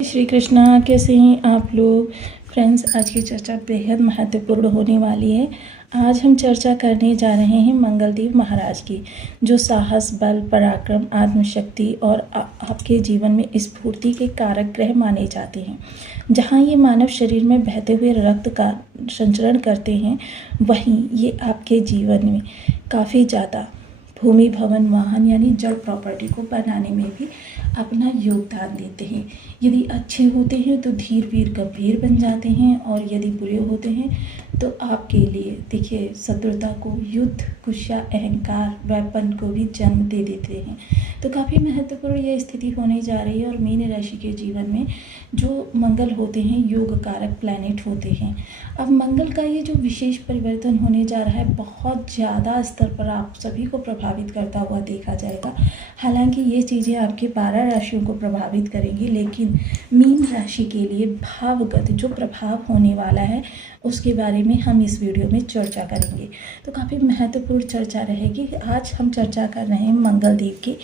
श्री कृष्णा, कैसे हैं आप लोग। फ्रेंड्स, आज की चर्चा बेहद महत्वपूर्ण होने वाली है। आज हम चर्चा करने जा रहे हैं मंगलदेव महाराज की, जो साहस, बल, पराक्रम, आत्मशक्ति और आपके जीवन में स्फूर्ति के कारक ग्रह माने जाते हैं। जहाँ ये मानव शरीर में बहते हुए रक्त का संचरण करते हैं, वहीं ये आपके जीवन में काफ़ी ज़्यादा भूमि, भवन, वाहन यानी जड़ प्रॉपर्टी को बनाने में भी अपना योगदान देते हैं। यदि अच्छे होते हैं तो धीर वीर गंभीर बन जाते हैं, और यदि बुरे होते हैं तो आपके लिए देखिए शत्रुता को, युद्ध, गुस्सा, अहंकार, वेपन को भी जन्म दे देते हैं। तो काफ़ी महत्वपूर्ण यह स्थिति होने जा रही है। और मीन राशि के जीवन में जो मंगल होते हैं, योग कारक प्लैनेट होते हैं। अब मंगल का ये जो विशेष परिवर्तन होने जा रहा है, बहुत ज़्यादा स्तर पर आप सभी को प्रभावित करता हुआ देखा जाएगा। हालांकि ये चीज़ें आपके 12 राशियों को प्रभावित करेंगी, लेकिन मीन राशि के लिए भावगत जो प्रभाव होने वाला है उसके बारे में हम इस वीडियो में चर्चा करेंगे। तो काफ़ी महत्वपूर्ण चर्चा रहेगी। आज हम चर्चा कर रहे हैं मंगल देव के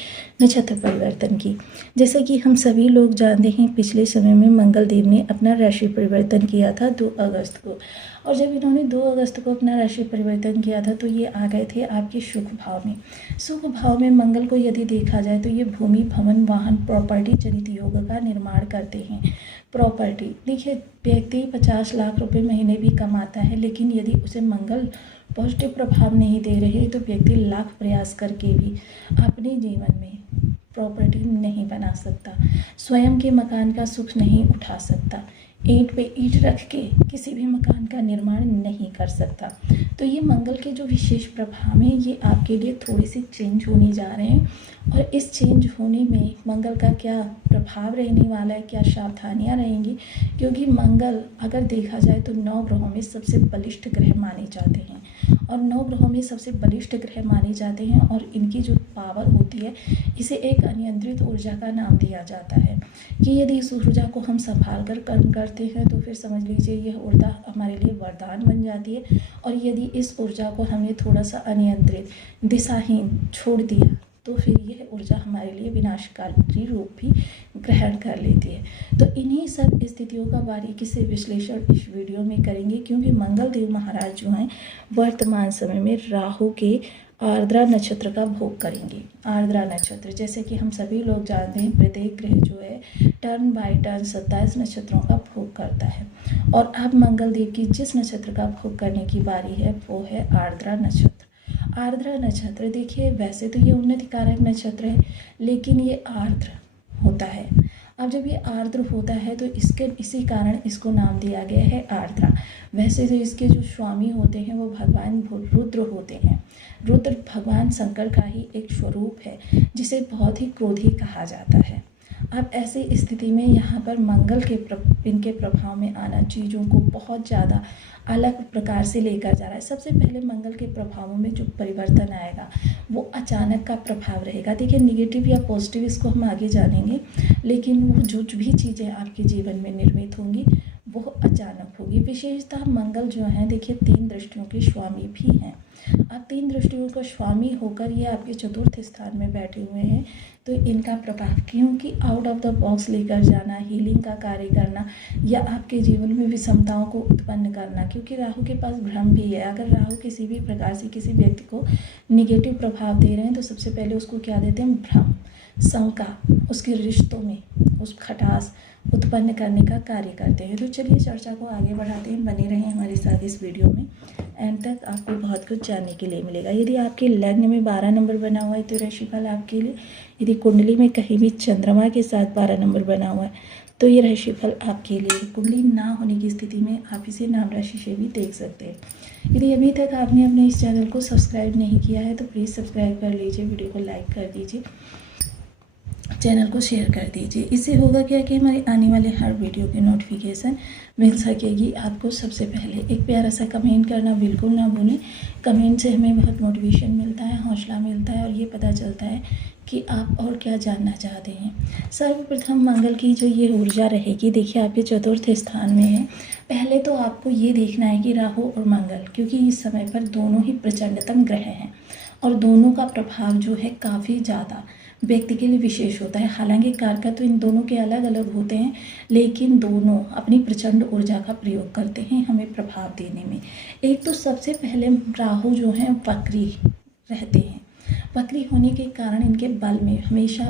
नक्षत्र परिवर्तन की। जैसे कि हम सभी लोग जानते हैं, पिछले समय में मंगल देव ने अपना राशि परिवर्तन किया था 2 अगस्त को। और जब इन्होंने 2 अगस्त को अपना राशि परिवर्तन किया था तो ये आ गए थे आपके शुभ भाव में। शुभ भाव में मंगल को यदि देखा जाए तो ये भूमि, भवन, वाहन, प्रॉपर्टी जनित योग का निर्माण करते हैं। प्रॉपर्टी देखिए, व्यक्ति 50 लाख रुपए महीने भी कमाता है, लेकिन यदि उसे मंगल पॉजिटिव प्रभाव नहीं दे रहे तो व्यक्ति लाख प्रयास करके भी अपने जीवन में प्रॉपर्टी नहीं बना सकता, स्वयं के मकान का सुख नहीं उठा सकता, ईंट पे ईंट रख के किसी भी मकान का निर्माण नहीं कर सकता। तो ये मंगल के जो विशेष प्रभाव हैं, ये आपके लिए थोड़ी सी चेंज होने जा रहे हैं। और इस चेंज होने में मंगल का क्या प्रभाव रहने वाला है, क्या सावधानियां रहेंगी, क्योंकि मंगल अगर देखा जाए तो 9 ग्रहों में सबसे बलिष्ठ ग्रह माने जाते हैं। और 9 ग्रहों में सबसे बलिष्ठ ग्रह माने जाते हैं, और इनकी जो पावर होती है, इसे एक अनियंत्रित ऊर्जा का नाम दिया जाता है। कि यदि इस ऊर्जा को हम संभाल कर कर्म करते हैं तो फिर समझ लीजिए यह ऊर्जा हमारे लिए वरदान बन जाती है। और यदि इस ऊर्जा को हमने थोड़ा सा अनियंत्रित, दिशाहीन छोड़ दिया तो फिर यह ऊर्जा हमारे लिए विनाशकारी रूप भी ग्रहण कर लेती है। तो इन्हीं सब स्थितियों का बारीकी से विश्लेषण इस वीडियो में करेंगे, क्योंकि मंगल देव महाराज जो हैं वर्तमान समय में राहु के आर्द्रा नक्षत्र का भोग करेंगे। आर्द्रा नक्षत्र, जैसे कि हम सभी लोग जानते हैं, प्रत्येक ग्रह जो है टर्न बाय टर्न 27 नक्षत्रों का भोग करता है। और अब मंगल देव की जिस नक्षत्र का भोग करने की बारी है वो है आर्द्रा नक्षत्र। आर्द्रा नक्षत्र देखिए, वैसे तो ये उन्नति कारक नक्षत्र है, लेकिन ये आर्द्र होता है। अब जब ये आर्द्र होता है तो इसी कारण इसको नाम दिया गया है आर्द्रा। वैसे तो इसके जो स्वामी होते हैं वो भगवान रुद्र होते हैं। रुद्र भगवान शंकर का ही एक स्वरूप है, जिसे बहुत ही क्रोधी कहा जाता है। अब ऐसी स्थिति में यहाँ पर मंगल के इनके प्रभाव में आना चीज़ों को बहुत ज़्यादा अलग प्रकार से लेकर जा रहा है। सबसे पहले मंगल के प्रभावों में जो परिवर्तन आएगा वो अचानक का प्रभाव रहेगा। देखिए, निगेटिव या पॉजिटिव इसको हम आगे जानेंगे, लेकिन वो जो भी चीज़ें आपके जीवन में निर्मित होंगी वो अचानक होगी। विशेषतः मंगल जो है देखिए 3 दृष्टियों के स्वामी भी हैं। अब 3 दृष्टियों का स्वामी होकर ये आपके चतुर्थ स्थान में बैठे हुए हैं, तो इनका प्रभाव क्योंकि आउट ऑफ द बॉक्स लेकर जाना, हीलिंग का कार्य करना, या आपके जीवन में विषमताओं को उत्पन्न करना, क्योंकि राहु के पास भ्रम भी है। अगर राहु किसी भी प्रकार से किसी व्यक्ति को निगेटिव प्रभाव दे रहे हैं तो सबसे पहले उसको क्या देते हैं, भ्रम, शंका, उसके रिश्तों में उस खटास उत्पन्न करने का कार्य करते हैं। तो चलिए चर्चा को आगे बढ़ाते हैं, बने रहें हमारे साथ इस वीडियो में, एंड तक आपको बहुत कुछ जानने के लिए मिलेगा। यदि आपके लग्न में 12 नंबर बना हुआ है तो राशिफल आपके लिए, यदि कुंडली में कहीं भी चंद्रमा के साथ 12 नंबर बना हुआ है तो ये राशिफल आपके लिए। कुंडली ना होने की स्थिति में आप इसे नाम राशि से भी देख सकते हैं। यदि अभी तक आपने अपने इस चैनल को सब्सक्राइब नहीं किया है तो प्लीज़ सब्सक्राइब कर लीजिए, वीडियो को लाइक कर दीजिए, चैनल को शेयर कर दीजिए। इससे होगा क्या कि हमारे आने वाले हर वीडियो की नोटिफिकेशन मिल सकेगी आपको सबसे पहले। एक प्यारा सा कमेंट करना बिल्कुल ना भूलें। कमेंट से हमें बहुत मोटिवेशन मिलता है, हौसला मिलता है, और ये पता चलता है कि आप और क्या जानना चाहते हैं। सर्वप्रथम मंगल की जो ये ऊर्जा रहेगी, देखिए आपके चतुर्थ स्थान में है। पहले तो आपको ये देखना है कि राहु और मंगल, क्योंकि इस समय पर दोनों ही प्रचंडतम ग्रह हैं और दोनों का प्रभाव जो है काफ़ी ज़्यादा व्यक्ति के लिए विशेष होता है। हालांकि कारक तो इन दोनों के अलग अलग होते हैं, लेकिन दोनों अपनी प्रचंड ऊर्जा का प्रयोग करते हैं हमें प्रभाव देने में। एक तो सबसे पहले राहु जो है वक्री रहते हैं। वक्री होने के कारण इनके बल में हमेशा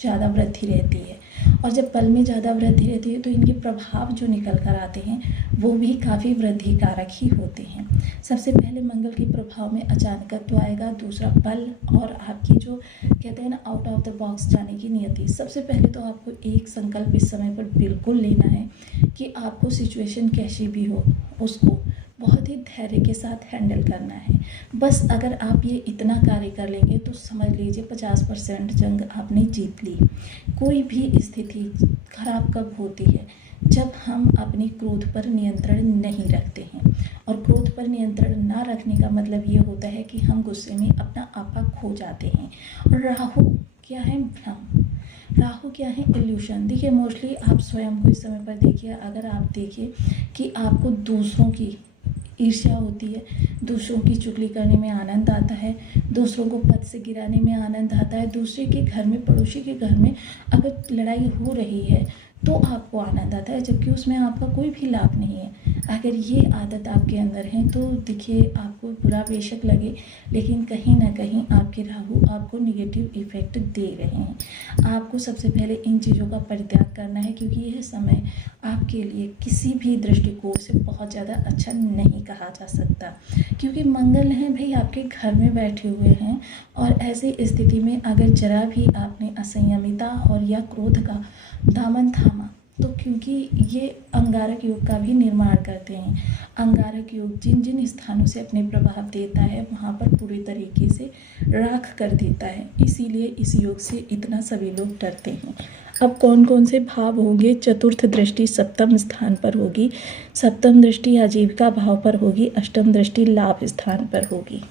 ज़्यादा वृद्धि रहती है, और जब बल में ज़्यादा वृद्धि रहती है तो इनके प्रभाव जो निकल कर आते हैं वो भी काफ़ी वृद्धि कारक ही होते हैं। सबसे पहले मंगल के प्रभाव में अचानकत्व आएगा, दूसरा बल और आपकी जो कहते हैं ना आउट ऑफ द बॉक्स जाने की नियति। सबसे पहले तो आपको एक संकल्प इस समय पर बिल्कुल लेना है कि आपको सिचुएशन कैसी भी हो उसको बहुत ही धैर्य के साथ हैंडल करना है। बस अगर आप ये इतना कार्य कर लेंगे तो समझ लीजिए 50% जंग आपने जीत ली। कोई भी स्थिति खराब कब होती है? जब हम अपने क्रोध पर नियंत्रण नहीं रखते हैं, और क्रोध पर नियंत्रण ना रखने का मतलब ये होता है कि हम गुस्से में अपना आपा खो जाते हैं। और राहु क्या है? भ्रम। राहु क्या है? इल्यूशन। देखिए मोस्टली आप स्वयं को इस समय पर देखिए, अगर आप देखिए कि आपको दूसरों की ईर्ष्या होती है, दूसरों की चुगली करने में आनंद आता है, दूसरों को पद से गिराने में आनंद आता है, दूसरे के घर में, पड़ोसी के घर में अगर लड़ाई हो रही है तो आपको आनंद आता है, जबकि उसमें आपका कोई भी लाभ नहीं है। अगर ये आदत आपके अंदर है तो देखिए आपको बुरा बेशक लगे, लेकिन कहीं ना कहीं आपके राहु आपको निगेटिव इफेक्ट दे रहे हैं। आपको सबसे पहले इन चीज़ों का परित्याग करना है, क्योंकि यह समय आपके लिए किसी भी दृष्टिकोण से बहुत ज़्यादा अच्छा नहीं कहा जा सकता, क्योंकि मंगल हैं भाई आपके घर में बैठे हुए हैं। और ऐसी स्थिति में अगर जरा भी आपने असंयमिता और या क्रोध का दामन थामा तो क्योंकि ये अंगारक योग का भी निर्माण करते हैं। अंगारक योग जिन जिन स्थानों से अपने प्रभाव देता है वहाँ पर पूरी तरीके से राख कर देता है, इसीलिए इस योग से इतना सभी लोग डरते हैं। अब कौन कौन से भाव होंगे? चतुर्थ दृष्टि सप्तम स्थान पर होगी, सप्तम दृष्टि आजीविका भाव पर होगी, अष्टम दृष्टि लाभ स्थान पर होगी।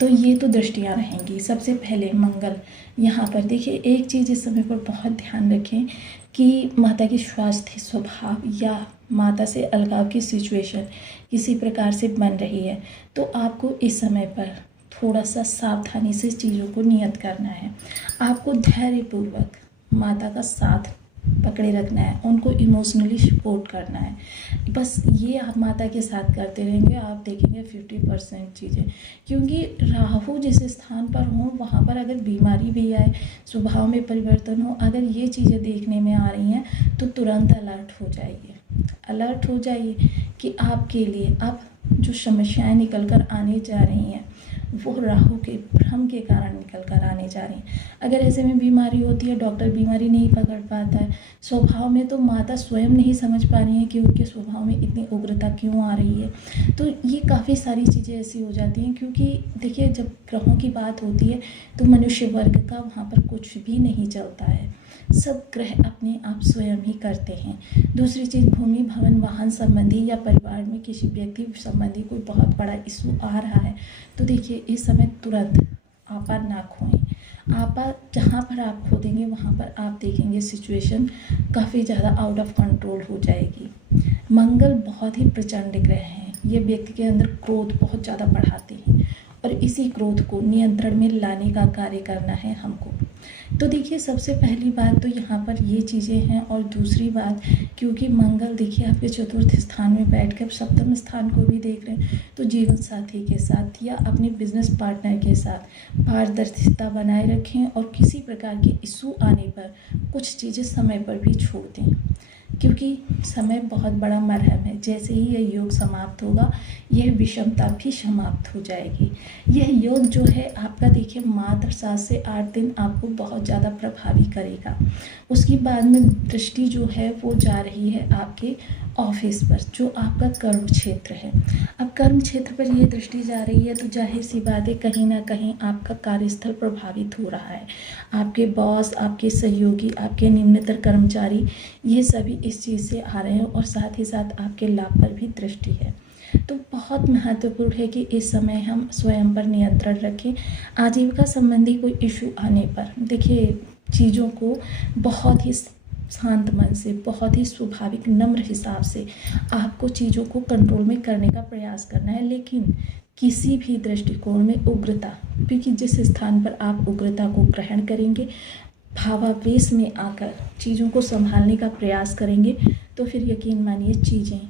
तो ये तो दृष्टियाँ रहेंगी। सबसे पहले मंगल यहाँ पर देखिए, एक चीज़ इस समय पर बहुत ध्यान रखें कि माता की स्वास्थ्य स्वभाव या माता से अलगाव की सिचुएशन किसी प्रकार से बन रही है तो आपको इस समय पर थोड़ा सा सावधानी से चीज़ों को नियत करना है। आपको धैर्यपूर्वक माता का साथ पकड़े रखना है, उनको इमोशनली सपोर्ट करना है। बस ये आप माता के साथ करते रहेंगे, आप देखेंगे 50% चीज़ें, क्योंकि राहु जिस स्थान पर हो वहाँ पर अगर बीमारी भी आए, स्वभाव में परिवर्तन हो, अगर ये चीज़ें देखने में आ रही हैं तो तुरंत अलर्ट हो जाइए। अलर्ट हो जाइए कि आपके लिए अब जो समस्याएं निकल कर आने जा रही हैं वो राहु के भ्रम के कारण निकल कर आने जा रही हैं। अगर ऐसे में बीमारी होती है, डॉक्टर बीमारी नहीं पकड़ पाता है, स्वभाव में तो माता स्वयं नहीं समझ पा रही है कि उनके स्वभाव में इतनी उग्रता क्यों आ रही है, तो ये काफ़ी सारी चीज़ें ऐसी हो जाती हैं। क्योंकि देखिए जब ग्रहों की बात होती है तो मनुष्य वर्ग का वहाँ पर कुछ भी नहीं चलता है, सब ग्रह अपने आप स्वयं ही करते हैं। दूसरी चीज़, भूमि भवन वाहन संबंधी या परिवार में किसी व्यक्ति संबंधी कोई बहुत बड़ा इशू आ रहा है तो देखिए इस समय तुरंत आपा ना खोएं। आपा जहाँ पर आप खो देंगे वहाँ पर आप देखेंगे सिचुएशन काफ़ी ज़्यादा आउट ऑफ कंट्रोल हो जाएगी। मंगल बहुत ही प्रचंड ग्रह हैं, ये व्यक्ति के अंदर क्रोध बहुत ज़्यादा बढ़ाते हैं और इसी क्रोध को नियंत्रण में लाने का कार्य करना है हमको। तो देखिए सबसे पहली बात तो यहाँ पर ये चीज़ें हैं। और दूसरी बात, क्योंकि मंगल देखिए आपके चतुर्थ स्थान में बैठकर सप्तम स्थान को भी देख रहे हैं, तो जीवन साथी के साथ या अपने बिजनेस पार्टनर के साथ पारदर्शिता बनाए रखें और किसी प्रकार के इशू आने पर कुछ चीज़ें समय पर भी छोड़ दें, क्योंकि समय बहुत बड़ा मरहम है। जैसे ही यह योग समाप्त होगा यह विषमता भी समाप्त हो जाएगी। यह योग जो है आपका देखिए मात्र 7 से 8 दिन आपको बहुत ज़्यादा प्रभावी करेगा। उसके बाद में दृष्टि जो है वो जा रही है आपके ऑफिस पर, जो आपका कर्म क्षेत्र है। अब कर्म क्षेत्र पर ये दृष्टि जा रही है तो जाहिर सी बात है कहीं ना कहीं आपका कार्यस्थल प्रभावित हो रहा है। आपके बॉस, आपके सहयोगी, आपके निम्नतर कर्मचारी, ये सभी इस चीज़ से आ रहे हैं और साथ ही साथ आपके लाभ पर भी दृष्टि है। तो बहुत महत्वपूर्ण है कि इस समय हम स्वयं पर नियंत्रण रखें। आजीविका संबंधी कोई इशू आने पर देखिए चीज़ों को बहुत ही शांत मन से, बहुत ही स्वाभाविक नम्र हिसाब से आपको चीज़ों को कंट्रोल में करने का प्रयास करना है, लेकिन किसी भी दृष्टिकोण में उग्रता क्योंकि जिस स्थान पर आप उग्रता को ग्रहण करेंगे, भावावेश में आकर चीज़ों को संभालने का प्रयास करेंगे, तो फिर यकीन मानिए चीज़ें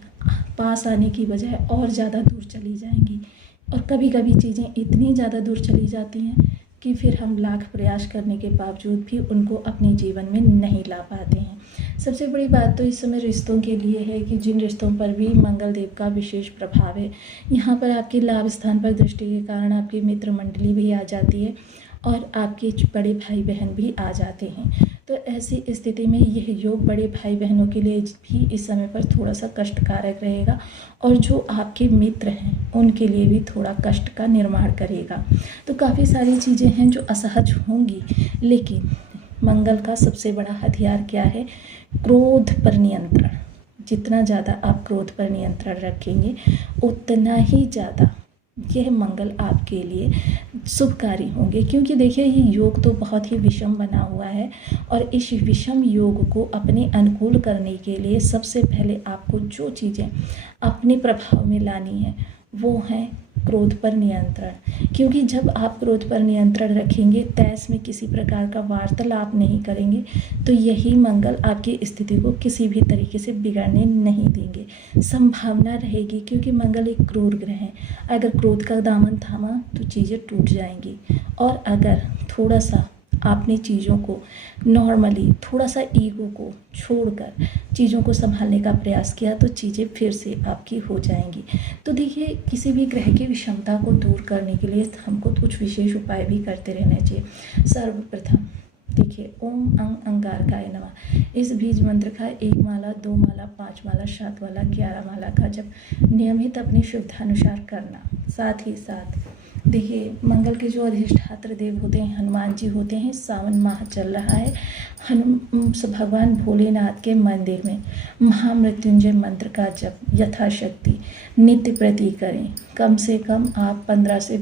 पास आने की बजाय और ज़्यादा दूर चली जाएंगी। और कभी कभी चीज़ें इतनी ज़्यादा दूर चली जाती हैं कि फिर हम लाख प्रयास करने के बावजूद भी उनको अपने जीवन में नहीं ला पाते हैं। सबसे बड़ी बात तो इस समय रिश्तों के लिए है कि जिन रिश्तों पर भी मंगल देव का विशेष प्रभाव है, यहाँ पर आपके लाभ स्थान पर दृष्टि के कारण आपकी मित्र मंडली भी आ जाती है और आपके बड़े भाई बहन भी आ जाते हैं। तो ऐसी स्थिति में यह योग बड़े भाई बहनों के लिए भी इस समय पर थोड़ा सा कष्टकारक रहेगा और जो आपके मित्र हैं उनके लिए भी थोड़ा कष्ट का निर्माण करेगा। तो काफ़ी सारी चीज़ें हैं जो असहज होंगी, लेकिन मंगल का सबसे बड़ा हथियार क्या है? क्रोध पर नियंत्रण। जितना ज़्यादा आप क्रोध पर नियंत्रण रखेंगे उतना ही ज़्यादा यह मंगल आपके लिए शुभकारी होंगे। क्योंकि देखिए ये योग तो बहुत ही विषम बना हुआ है और इस विषम योग को अपने अनुकूल करने के लिए सबसे पहले आपको जो चीज़ें अपने प्रभाव में लानी है वो है क्रोध पर नियंत्रण। क्योंकि जब आप क्रोध पर नियंत्रण रखेंगे, तैस में किसी प्रकार का वार्तालाप नहीं करेंगे, तो यही मंगल आपकी स्थिति को किसी भी तरीके से बिगड़ने नहीं देंगे। संभावना रहेगी, क्योंकि मंगल एक क्रूर ग्रह है। अगर क्रोध का दामन थामा तो चीज़ें टूट जाएंगी, और अगर थोड़ा सा आपने चीज़ों को नॉर्मली थोड़ा सा ईगो को छोड़कर चीज़ों को संभालने का प्रयास किया तो चीज़ें फिर से आपकी हो जाएंगी। तो देखिए किसी भी ग्रह की विषमता को दूर करने के लिए हमको कुछ विशेष उपाय भी करते रहने चाहिए। सर्वप्रथम देखिए ओम अंगारकाय नमः इस बीज मंत्र का 1 माला 2 माला 5 माला 7 माला 11 माला का जब नियमित अपनी शुद्धानुसार करना। साथ ही साथ देखिए मंगल के जो अधिष्ठात्र देव होते हैं हनुमान जी होते हैं। सावन माह चल रहा है, भगवान भोलेनाथ के मंदिर में महामृत्युंजय मंत्र का जप यथाशक्ति नित्य प्रति करें। कम से कम आप 15 से